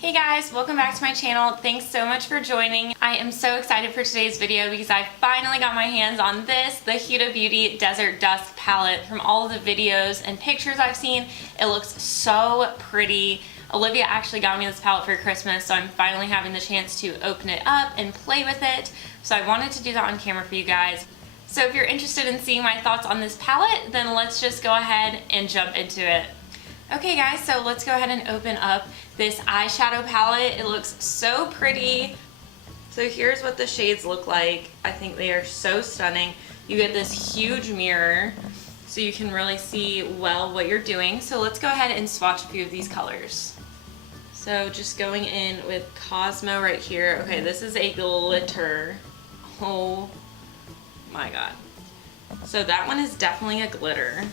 Hey guys, welcome back to my channel. Thanks so much for joining. I am so excited for today's video because I finally got my hands on this, the Huda Beauty Desert Dusk palette. From all of the videos and pictures I've seen, it looks so pretty. Olivia actually got me this palette for Christmas, so I'm finally having the chance to open it up and play with it. So I wanted to do that on camera for you guys. So if you're interested in seeing my thoughts on this palette, then let's just go ahead and jump into it. Okay guys, so let's go ahead and open up this eyeshadow palette. It looks so pretty. So here's what the shades look like. I think they are so stunning. You get this huge mirror so you can really see well what you're doing. So let's go ahead and swatch a few of these colors. So just going in with Cosmo right here. Okay, this is a glitter. Oh my god. So that one is definitely a glitter.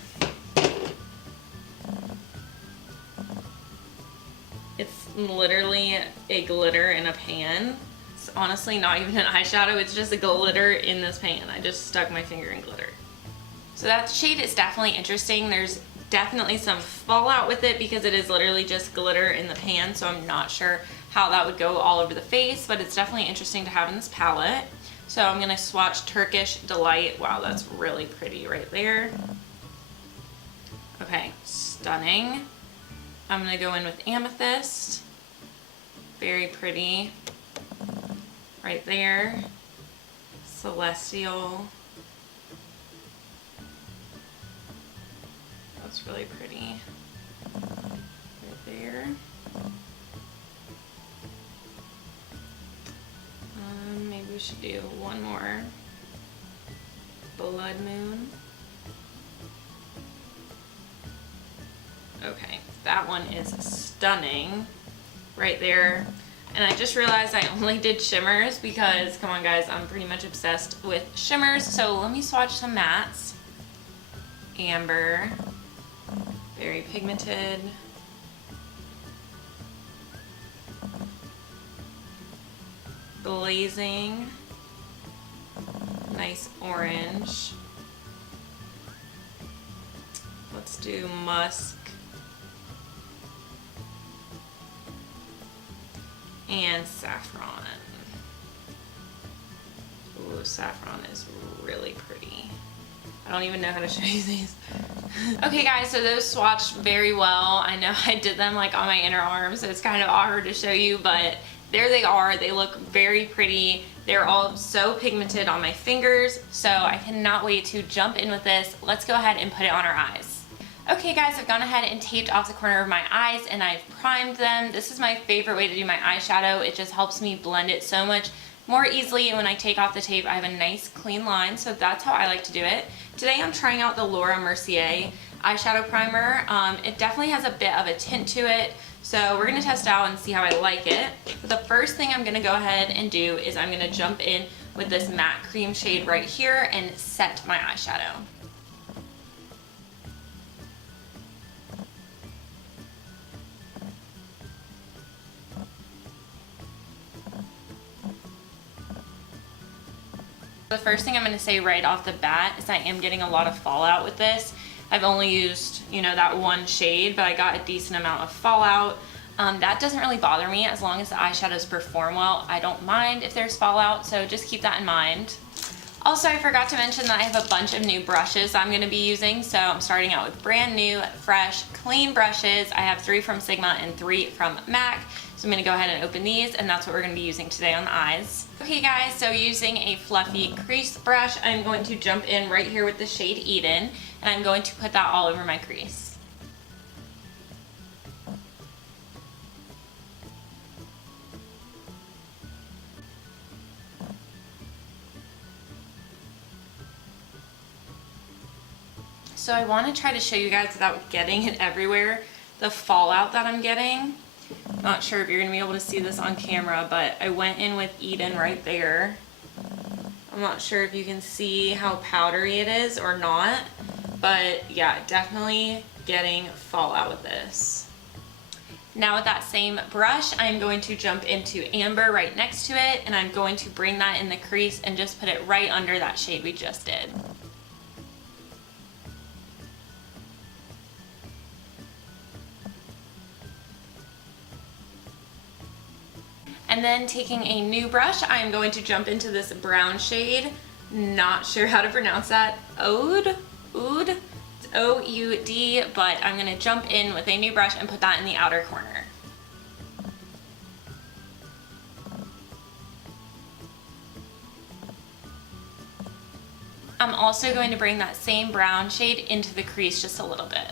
It's literally a glitter in a pan. It's honestly not even an eyeshadow, it's just a glitter in this pan. I just stuck my finger in glitter. So that shade is definitely interesting. There's definitely some fallout with it because it is literally just glitter in the pan, so I'm not sure how that would go all over the face, but it's definitely interesting to have in this palette. So I'm gonna swatch Turkish Delight. Wow, that's really pretty right there. Okay, stunning. I'm going to go in with Amethyst. Very pretty. Right there. Celestial. That's really pretty. Right there. Maybe we should do one more. Blood Moon. Okay, that one is stunning right there. And I just realized I only did shimmers because, come on guys, I'm pretty much obsessed with shimmers. So let me swatch some mattes. Amber, very pigmented. Blazing, nice orange. Let's do Musk. And Saffron. Ooh, Saffron is really pretty. I don't even know how to show you these. Okay guys, so those swatched very well. I know I did them like on my inner arm, so it's kind of awkward to show you, but there they are. They look very pretty. They're all so pigmented on my fingers, so I cannot wait to jump in with this. Let's go ahead and put it on our eyes. Okay guys, I've gone ahead and taped off the corner of my eyes and I've primed them. This is my favorite way to do my eyeshadow. It just helps me blend it so much more easily, and when I take off the tape I have a nice clean line, so that's how I like to do it. Today I'm trying out the Laura Mercier eyeshadow primer. It definitely has a bit of a tint to it, so we're going to test it out and see how I like it. But the first thing I'm going to go ahead and do is I'm going to jump in with this matte cream shade right here and set my eyeshadow. The first thing I'm going to say right off the bat is I am getting a lot of fallout with this. I've only used, that one shade, but I got a decent amount of fallout. That doesn't really bother me as long as the eyeshadows perform well. I don't mind if there's fallout, so just keep that in mind. Also, I forgot to mention that I have a bunch of new brushes I'm going to be using, so I'm starting out with brand new, fresh, clean brushes. I have 3 from Sigma and 3 from MAC. So I'm going to go ahead and open these, and that's what we're going to be using today on the eyes. Okay guys, so using a fluffy crease brush, I'm going to jump in right here with the shade Eden, and I'm going to put that all over my crease. So I want to try to show you guys without getting it everywhere, the fallout that I'm getting. Not sure if you're going to be able to see this on camera, but I went in with Eden right there. I'm not sure if you can see how powdery it is or not, but yeah, definitely getting fallout with this. Now with that same brush, I'm going to jump into Amber right next to it, and I'm going to bring that in the crease and just put it right under that shade we just did. And then taking a new brush, I am going to jump into this brown shade. Not sure how to pronounce that. Oud? It's O-U-D, but I'm gonna jump in with a new brush and put that in the outer corner. I'm also going to bring that same brown shade into the crease just a little bit.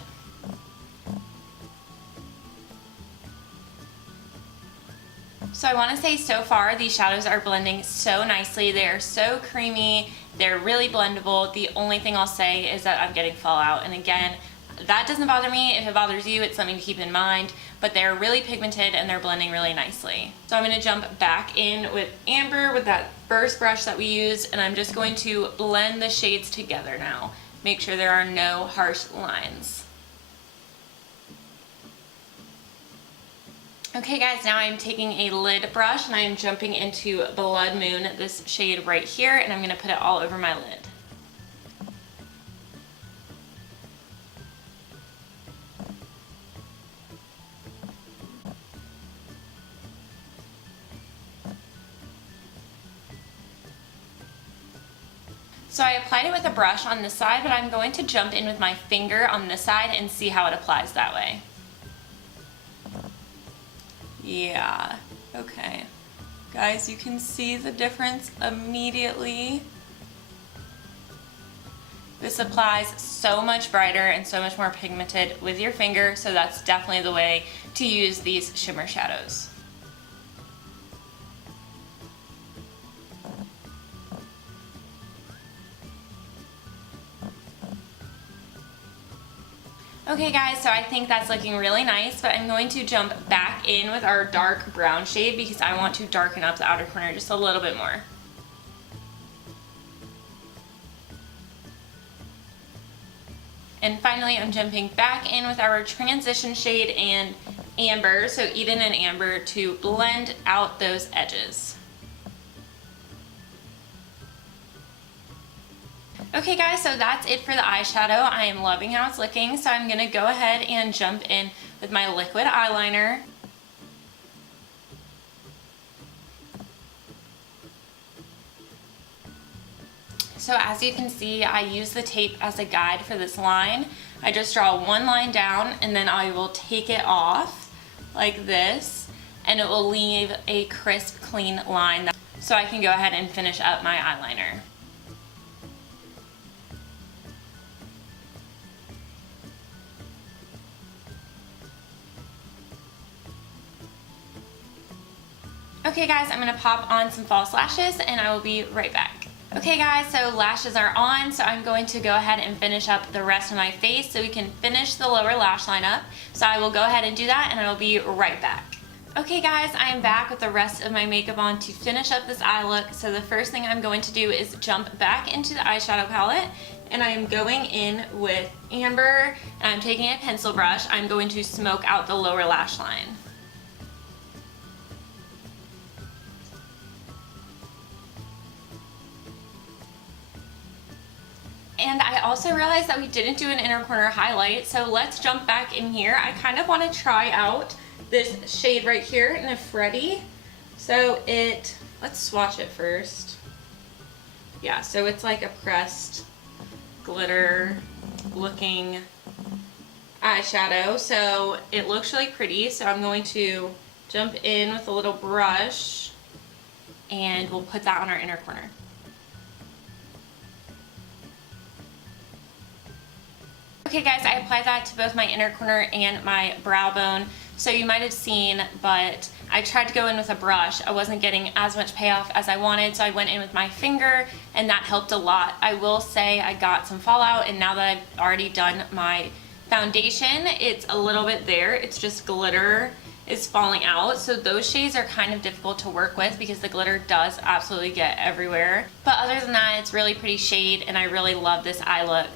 So I want to say so far these shadows are blending so nicely. They are so creamy. They're really blendable. The only thing I'll say is that I'm getting fallout. And again, that doesn't bother me. If it bothers you, it's something to keep in mind. But they're really pigmented and they're blending really nicely. So I'm going to jump back in with Amber with that first brush that we used. And I'm just going to blend the shades together now. Make sure there are no harsh lines. Okay guys, now I'm taking a lid brush and I am jumping into Blood Moon, this shade right here, and I'm going to put it all over my lid. So I applied it with a brush on this side, but I'm going to jump in with my finger on this side and see how it applies that way. Yeah, okay. Guys, you can see the difference immediately. This applies so much brighter and so much more pigmented with your finger, so that's definitely the way to use these shimmer shadows. Okay guys, so I think that's looking really nice, but I'm going to jump back in with our dark brown shade because I want to darken up the outer corner just a little bit more. And finally, I'm jumping back in with our transition shade and Amber, so Eden and Amber, to blend out those edges. Okay guys, so that's it for the eyeshadow. I am loving how it's looking, so I'm gonna go ahead and jump in with my liquid eyeliner. So as you can see, I use the tape as a guide for this line. I just draw one line down and then I will take it off like this, and it will leave a crisp, clean line so I can go ahead and finish up my eyeliner. Okay guys, I'm gonna pop on some false lashes and I will be right back. Okay guys, so lashes are on, so I'm going to go ahead and finish up the rest of my face so we can finish the lower lash line up. So I will go ahead and do that and I will be right back. Okay guys, I am back with the rest of my makeup on to finish up this eye look. So the first thing I'm going to do is jump back into the eyeshadow palette, and I am going in with Amber and I'm taking a pencil brush. I'm going to smoke out the lower lash line. And I also realized that we didn't do an inner corner highlight, so let's jump back in here. I kind of want to try out this shade right here in a Freddy. So let's swatch it first. Yeah, so it's like a pressed glitter looking eyeshadow. So it looks really pretty, so I'm going to jump in with a little brush and we'll put that on our inner corner. Okay guys, I applied that to both my inner corner and my brow bone. So you might have seen, but I tried to go in with a brush. I wasn't getting as much payoff as I wanted, so I went in with my finger and that helped a lot. I will say I got some fallout, and now that I've already done my foundation, it's a little bit there. It's just glitter is falling out. So those shades are kind of difficult to work with because the glitter does absolutely get everywhere. But other than that, it's really pretty shade and I really love this eye look.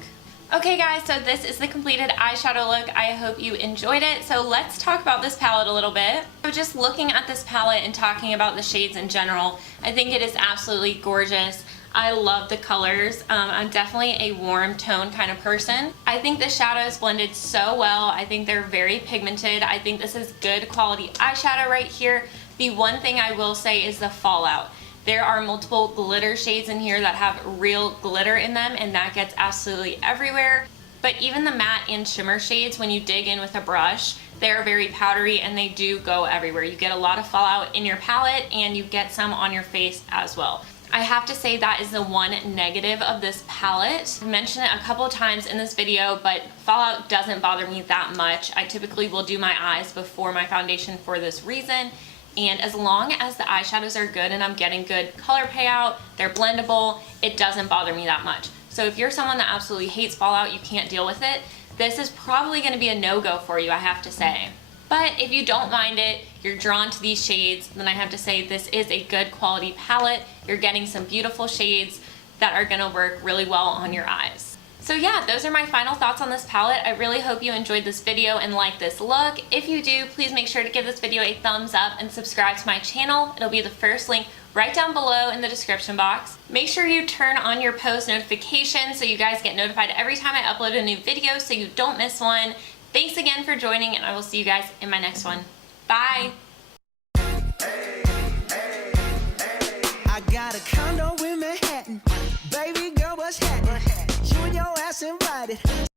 Okay guys, so this is the completed eyeshadow look. I hope you enjoyed it. So let's talk about this palette a little bit. So just looking at this palette and talking about the shades in general, I think it is absolutely gorgeous. I love the colors. I'm definitely a warm tone kind of person. I think the shadows blended so well. I think they're very pigmented. I think this is good quality eyeshadow right here. The one thing I will say is the fallout. There are multiple glitter shades in here that have real glitter in them, and that gets absolutely everywhere. But even the matte and shimmer shades, when you dig in with a brush, they're very powdery and they do go everywhere. You get a lot of fallout in your palette and you get some on your face as well. I have to say that is the one negative of this palette. I've mentioned it a couple of times in this video, but fallout doesn't bother me that much. I typically will do my eyes before my foundation for this reason. And as long as the eyeshadows are good and I'm getting good color payout, they're blendable, it doesn't bother me that much. So if you're someone that absolutely hates fallout, you can't deal with it, this is probably going to be a no-go for you, I have to say. But if you don't mind it, you're drawn to these shades, then I have to say this is a good quality palette. You're getting some beautiful shades that are going to work really well on your eyes. So yeah, those are my final thoughts on this palette. I really hope you enjoyed this video and like this look. If you do, please make sure to give this video a thumbs up and subscribe to my channel. It'll be the first link right down below in the description box. Make sure you turn on your post notifications so you guys get notified every time I upload a new video so you don't miss one. Thanks again for joining, and I will see you guys in my next one. Bye! I got a condo in Manhattan. Baby girl, what's happening? You and your ass invited.